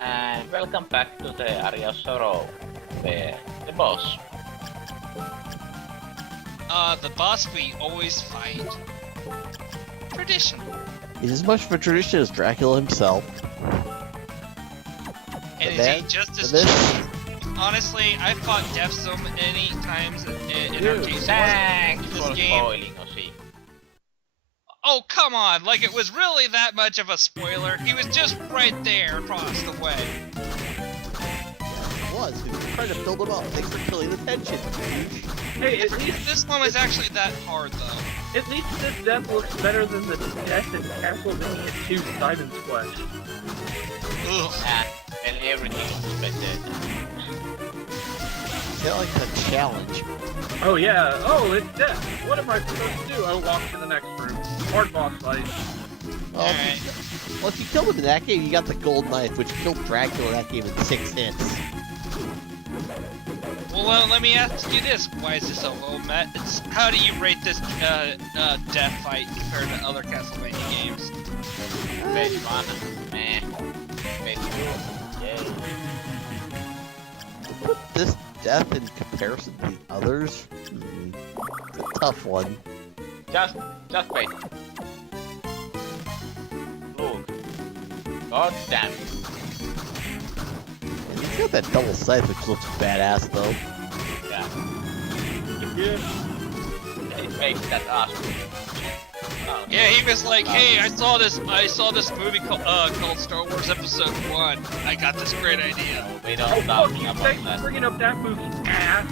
And welcome back to the Aria of Sorrow, where the boss. The boss we always fight. Tradition. He's as much of a tradition as Dracula himself. And is he just as honestly, I've fought death so many times in arcade Thanks this for game. spoiling, Osi. Oh, come on! Like it was really that much of a spoiler. He was just right there across the way. It was. He was trying to build him up. Thanks for killing the tension. Hey, at least This one was actually that hard, though. at least this death looks better than the death in Castlevania 2 Simon's Quest. Ugh. Well, everything is better. I like the challenge. Oh yeah, oh, it's death. What am I supposed to do? I'll walk to the next room. Hard boss fight. Well, Alright. if you killed him in that game, you got the gold knife, which killed Dracula in that game in 6 hits. Well, let me ask you this. Why is this so low, Matt? How do you rate this death fight compared to other Castlevania games? Phase 1, meh. Phase 2, yay. Put this death in comparison to the others? It's a tough one. Just wait. Look. God damn it. And he's got that double scythe, which looks badass, though. Yeah. Yeah. It makes that ass. Oh, Yeah, he was like, "Hey, I saw this movie called Star Wars Episode 1. I got this great idea." we Oh, don't fuck talk you, about thanks for that. bringing up that movie's ass.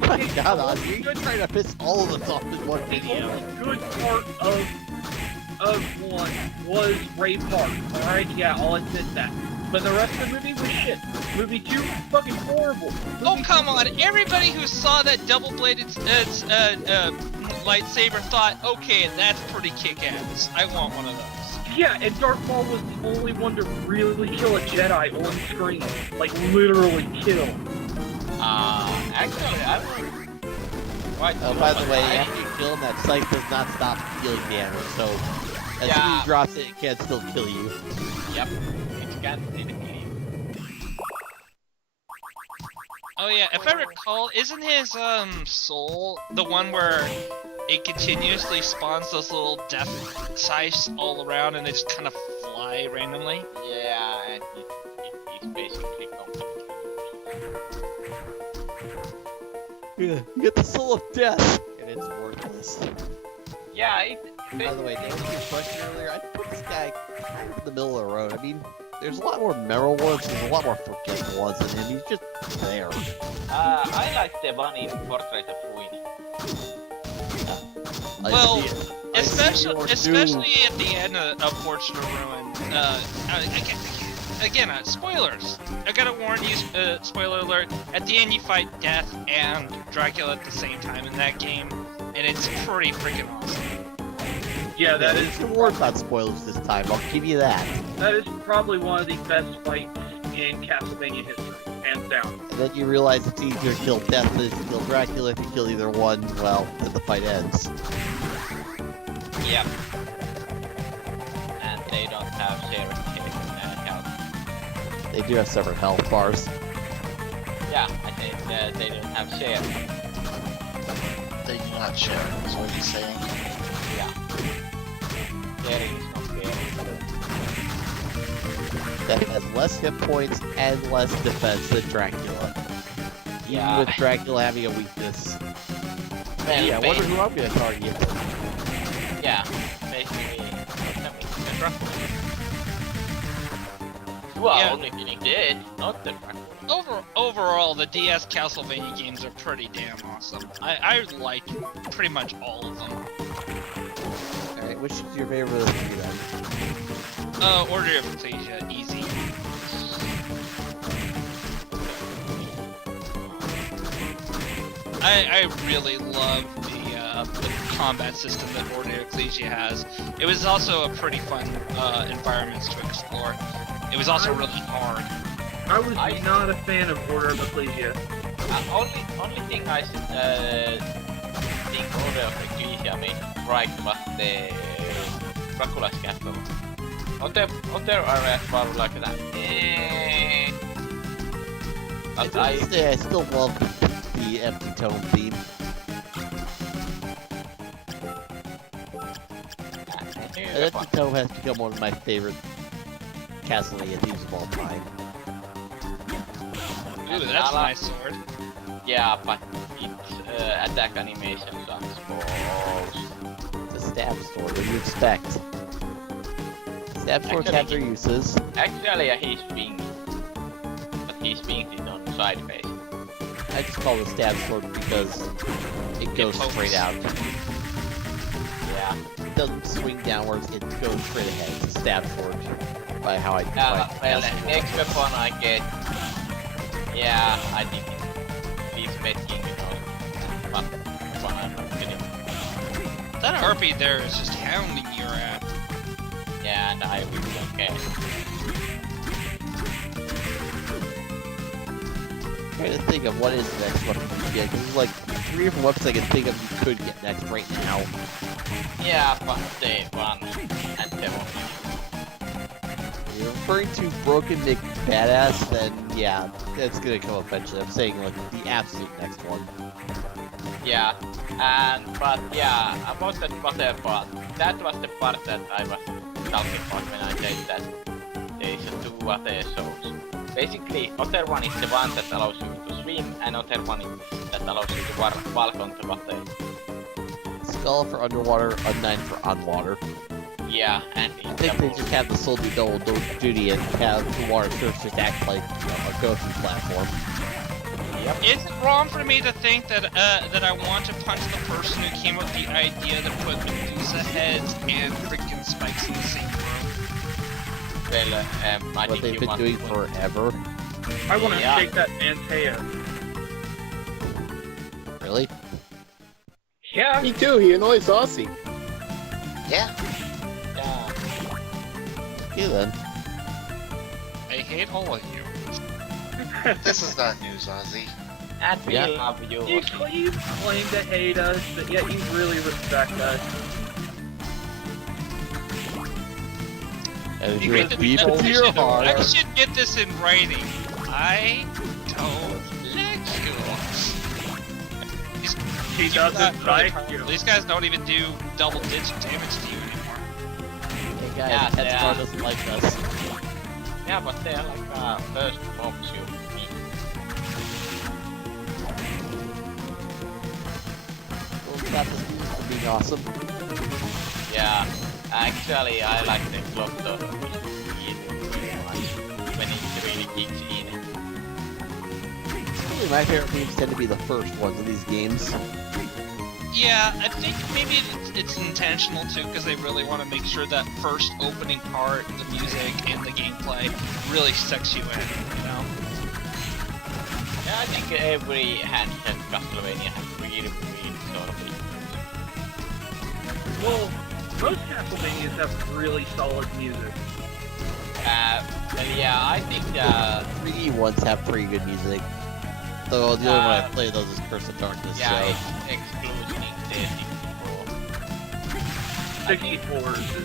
My god, Ozzy, you're trying to piss all of us off in one The video. only good part of one was Ray Park. Alright, yeah, I'll admit that. But the rest of the movie was shit. Movie 2, fucking horrible. Oh, Movie come 2 on! Everybody who saw that double-bladed lightsaber thought, "Okay, that's pretty kick-ass. I want one of those." Yeah, and Darth Maul was the only one to really kill a Jedi on screen. Like, literally kill. Actually, I would. What? Oh, by the way, after you kill him, that scythe does not stop healing damage, so as soon as Yeah. he drops it, it can still kill you. Yep. It can't see the kill. Oh yeah, if I recall, isn't his soul the one where it continuously spawns those little death scythes all around and they just kind of fly randomly? Yeah, and it's basically complete. Yeah, you get the soul of death, and it's worthless. Yeah, By the way, to answer your question earlier, I'd put this guy kind of in the middle of the road. I mean, there's a lot more memorable ones, there's a lot more forgettable ones in him. He's just there. I like the one in Portrait of Ruin. Well, I see your especially at the end of Portrait of Ruin. Again, spoilers. I gotta warn you, spoiler alert. At the end, you fight Death and Dracula at the same time in that game, and it's pretty freaking awesome. Yeah, that Yeah, is the word's not spoilers this time, I'll give you that. that is probably one of the best fights in Castlevania history, hands down. And then you realize it's easier to kill Death than it is to kill Dracula. If you kill either one, well, then the fight ends. Yep. And they don't have shared health. They do have separate health bars. Yeah, I think they don't have shared. They do not share, is what he's saying. Yeah. Sharing is not fair. That has less hit points and less defense than Dracula. Even Yeah. with Dracula having a weakness. Well, Yeah, I wonder who I'm gonna target. Yeah, basically, you are Yeah. only getting dead, not the Dracula. Overall, the DS Castlevania games are pretty damn awesome. I like pretty much all of them. Alright, which is your favorite of the three then? Order of Ecclesia, easy. I really love the combat system that Order of Ecclesia has. It was also a pretty fun environments to explore. It was also really hard. I was not a fan of Order of Ecclesia. Only thing I think Order of Ecclesia made right was the Dracula's Castle. other areas were like that. But I say I still love the empty tone theme. And empty tone has become one of my favorite Castlevania themes of all time. Ooh, that's a nice sword. Yeah, but its attack animation sucks balls. It's a stab sword. What do you expect? Stab swords have their uses. Actually, he's winged. But he's winged it on the side face. I just call it a stab sword because it goes pokes. straight out. Yeah. It doesn't swing downwards, it goes straight ahead. It's a stab sword. By how I define Well, Castlevania. next weapon I get... Yeah, I think he's making, but one I'm not getting. That harpy there is just hounding your ass. Yeah, and I really don't care. I'm trying to think of what is the next weapon you get. There's like 3 different weapons I can think of you could get next right now. Yeah, but they one and the one. If you're referring to Broken Nick Badass, then yeah, it's gonna come eventually. I'm saying like the absolute next one. Yeah, but yeah, about that butter part, that was the part that I was talking about when I said that there is 2 other souls. Basically, other one is the one that allows you to swim, and other one is that allows you to walk on the water. Skull for underwater, Undyne for on water. Yeah, and I think they just have the soul do double duty and have the water surf just act like a go-to platform. Is it wrong for me to think that that I want to punch the person who came up with the idea to put Medusa heads and freaking spikes in the same room? Well, I What think they've you been want doing to forever. I want to Yeah. shake that man's hair. Really? Yeah. Me too, he annoys Aussie. Yeah. Yeah. Okay then. I hate all of you. This is not news, Ozzy. And we Yeah. love you. You claim to hate us, but yet you really respect us. And You you're get deep the- into your heart. I should get this in writing. I don't like you. He These doesn't like you. These guys don't even do double-digit damage to you anymore. Hey guys, Yeah, the yeah. Tetstar doesn't like us. Yeah, but they are like first mobs you meet. We'll stop this music from being awesome. Yeah, actually I like the clock tone when it really kicks in. Really, my favorite themes tend to be the first ones of these games. Yeah, I think maybe it's intentional too, because they really want to make sure that first opening part, the music and the gameplay, really sucks you in, you know? Yeah, I think every handheld Castlevania has really sort of Well, most Castlevanias have really solid music. well, yeah, I think 3D ones have pretty good music. Though the only one I play those is Curse of Darkness, yeah, so... it's exclusive to 64 is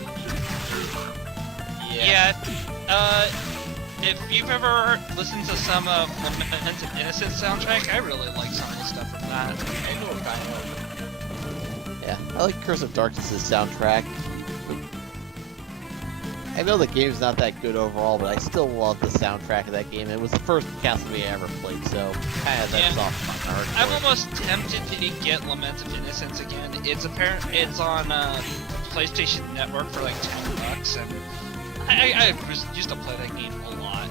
Yeah, if you've ever listened to some of Lament of Innocence soundtrack, I really like some of the stuff from that. I know kind of. Yeah, I like Curse of Darkness' soundtrack. I know the game's not that good overall, but I still love the soundtrack of that game. It was the first Castlevania I ever played, so kind of that Yeah. soft spot in my heart I'm for it. almost tempted to get Lament of Innocence again. It's it's on PlayStation Network for like $10, and I used to play that game a lot.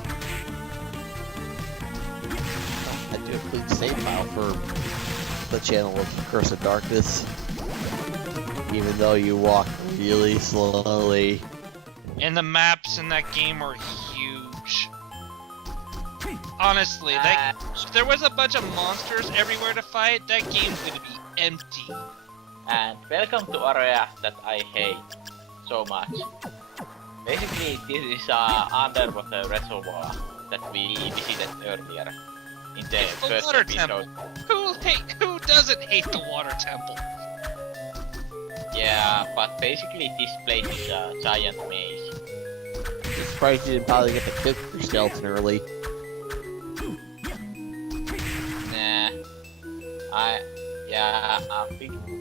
I do a clean save file for the channel of Curse of Darkness. Even though you walk really slowly. And the maps in that game are huge. Honestly, that if there was a bunch of monsters everywhere to fight, that game's gonna be empty. And welcome to Aria that I hate so much. Basically, this is underwater reservoir that we visited earlier in the It's the first water episode. temple. Who doesn't hate the water temple? Yeah, but basically this place is a giant maze. surprised you didn't bother to get the Kipper skeleton early. Nah.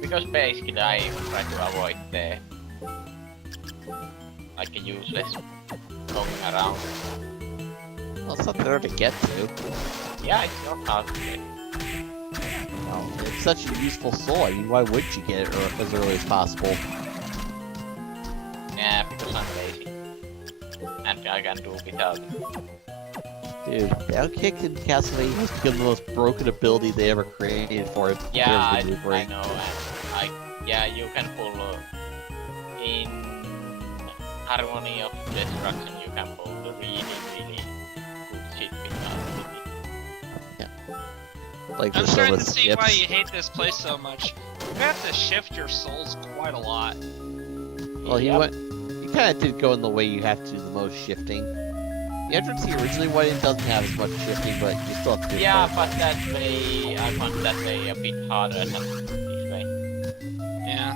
Because basically I try to avoid the like a useless going around. Well, it's not there to get to. Yeah, it's not hard to get. No, it's such a useful soul. I mean, why wouldn't you get it as early as possible? Yeah, because I'm lazy. And I can do without it. Dude, Downkick in Castlevania has become the most broken ability they ever created for it. Yeah, I maneuvering. know. Yeah, you can pull in Harmony of Destruction. You can pull the really good shit without it. Like I'm just starting with to see why skips. you hate this place so much. You have to shift your souls quite a lot. Well, Yep. you kind of did go in the way you have to do the most shifting. The entrance he originally went in doesn't have as much shifting, but you still have to do Yeah, both. but that way, I find that way a bit harder than this way. Yeah.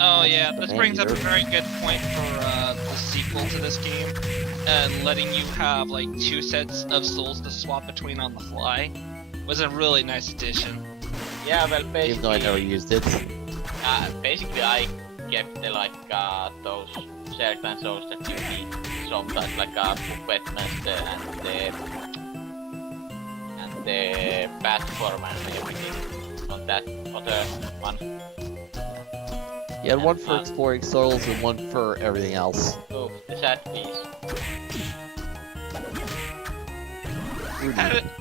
Oh yeah, this Man, brings up a you're- very good point for the sequel to this game. Letting you have like 2 sets of souls to swap between on the fly was a really nice addition. Yeah, well, Even though I never basically, used it. basically I kept the, like, those certain souls that you need sometimes, like Puppet Master and the platform and everything on that other one. You had one for exploring souls and one for everything else. Oh, the sad piece.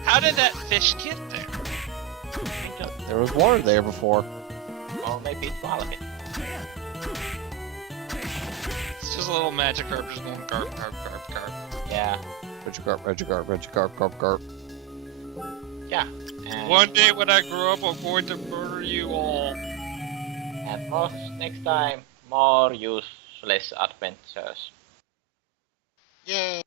How did that fish get there? There was water there before. Oh, maybe it's Valken. It's just a little magic herb just going garp, garp, garp, garp. Yeah, Regigarp. yeah. And, One day when I grow up, I'm going to murder you all. and next time, more useless adventures. Yay!